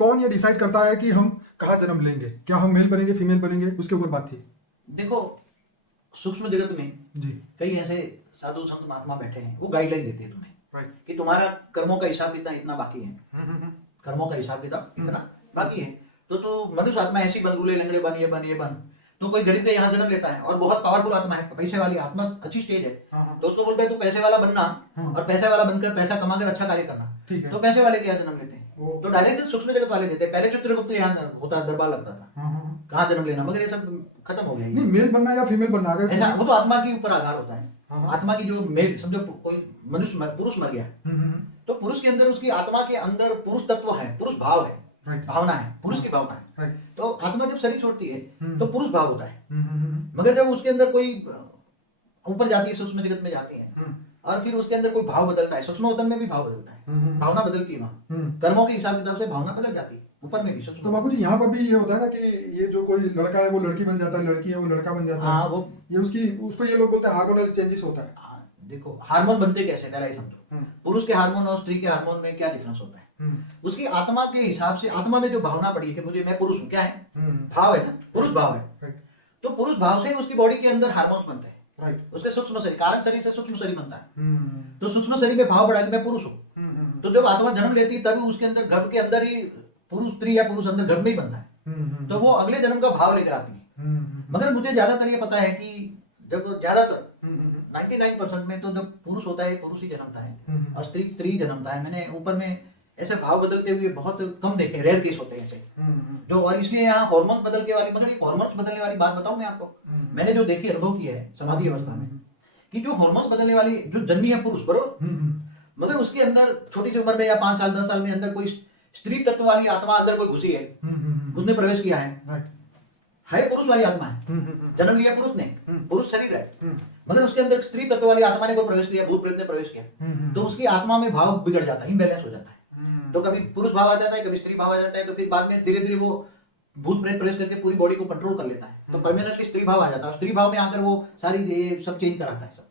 कौन ये डिसाइड करता है कि हम कहाँ जन्म लेंगे, क्या हम मेल बनेंगे फीमेल बनेंगे, उसके ऊपर बात थी। देखो, सूक्ष्म जगत में जी। कई ऐसे साधु संत महात्मा बैठे हैं, वो गाइडलाइन देते हैं तुम्हें राइट। कि तुम्हारा कर्मों का हिसाब कितना इतना बाकी है, कर्मों का हिसाब किताब इतना बाकी है, तो तू मनुष्य आत्मा ऐसी बन, लूले लंगड़े बन, ये बन, ये बन। तो कोई गरीब के यहाँ जन्म लेता है और बहुत पावरफुल आत्मा है, पैसे वाली आत्मा, अच्छी स्टेज है, तो उसको बोलते हैं तू पैसे वाला बनना और पैसे वाला बनकर पैसा कमाकर अच्छा कार्य करना, ठीक है। तो पैसे वाले के यहाँ जन्म लेते हैं। वो- तो डायरेक्ट सूक्ष्म जगत वाले देते हैं। पहले चित्रगुप्त यहाँ होता, दरबार लगता था, कहाँ जन्म लेना, मगर ये सब खत्म हो गया नहीं, ये। मेल बनना या फीमेल बनना, अगर ऐसा वो तो आत्मा के ऊपर आधार होता है। हाँ। आत्मा की जो मेल, समझो कोई मनुष्य पुरुष मर गया, तो पुरुष के अंदर, उसकी आत्मा के अंदर पुरुष तत्व है, पुरुष भाव है, राइट। भावना है, पुरुष की भावना है। राइट। तो आत्मा जब शरीर छोड़ती है हम्म। तो पुरुष भाव होता है, मगर जब उसके अंदर कोई ऊपर जाती है, सूक्ष्म जगत में जाती है और फिर उसके अंदर कोई भाव बदलता है, सूक्ष्म उतन में भी भाव बदलता है, भावना बदलती है वहाँ, कर्मों के हिसाब किताब से भावना बदल जाती है, ऊपर में भी सूक्ष्म। तो बाबू जी यहाँ पर भी ये होता है ना कि ये जो कोई लड़का है वो लड़की बन जाता है, लड़की है वो लड़का बन जाता है। हाँ, वो ये उसको ये लोग बोलते हैं हार्मोनल चेंजेस होता है। हाँ, देखो हार्मोन बनते कैसे, पहला ही समझो। पुरुष के हार्मोन और स्त्री के हार्मोन में क्या डिफरेंस होता है? उसकी आत्मा के हिसाब से, आत्मा में जो भावना पड़ी है कि मुझे, मैं पुरुष हूँ, क्या है, भाव है ना, पुरुष भाव है। राइट। तो पुरुष भाव से उसकी बॉडी के अंदर हार्मोन्स बनते हैं, राइट। उसके सूक्ष्म शरीर, कारण शरीर से सूक्ष्म शरीर बनता है। तो सूक्ष्म शरीर में भाव बढ़ा कि मैं पुरुष हूँ, तो जब आत्मा जन्म लेती है तभी उसके अंदर, गर्भ के अंदर ही पुरुष स्त्री या पुरुष अंदर गर्भ में ही बनता है, तो वो अगले जन्म का भाव लेकर आती है। मगर मुझे ज्यादातर ये पता है कि जब ज्यादातर 99% में तो जब पुरुष होता है, पुरुष ही जन्मता है और स्त्री स्त्री जन्मता है। मैंने ऊपर में ऐसे भाव बदलते हुए बहुत कम देखे, रेयर केस होते हैं ऐसे जो, और इसलिए यहाँ हार्मोन बदल के वाली, मगर एक हार्मोन्स बदलने वाली बात बताऊं मैं आपको, मैंने जो देखी, अनुभव किया है समाधि अवस्था में, कि जो हार्मोन्स बदलने वाली जो जन्मी है पुरुष, बरोबर, मगर उसके अंदर छोटी सी उम्र में या 5 साल 10 साल में अंदर कोई स्त्री तत्व वाली आत्मा अंदर कोई घुसी है, उसने प्रवेश किया है पुरुष वाली आत्मा है, जन्म लिया पुरुष ने, पुरुष शरीर है, मगर उसके अंदर स्त्री तत्व वाली आत्मा ने कोई प्रवेश किया, भूत प्रेत ने प्रवेश किया, तो उसकी आत्मा में भाव बिगड़ जाता है, इम्बैलेंस हो जाता है। तो कभी पुरुष भाव आ जाता है, कभी स्त्री भाव आ जाता है, तो फिर बाद में धीरे धीरे वो भूत प्रेत प्रवेश करके पूरी बॉडी को कंट्रोल कर लेता है, तो परमानेंटली स्त्री भाव आ जाता है। स्त्री भाव में आकर वो सारी ये सब चेंज कराता है सब।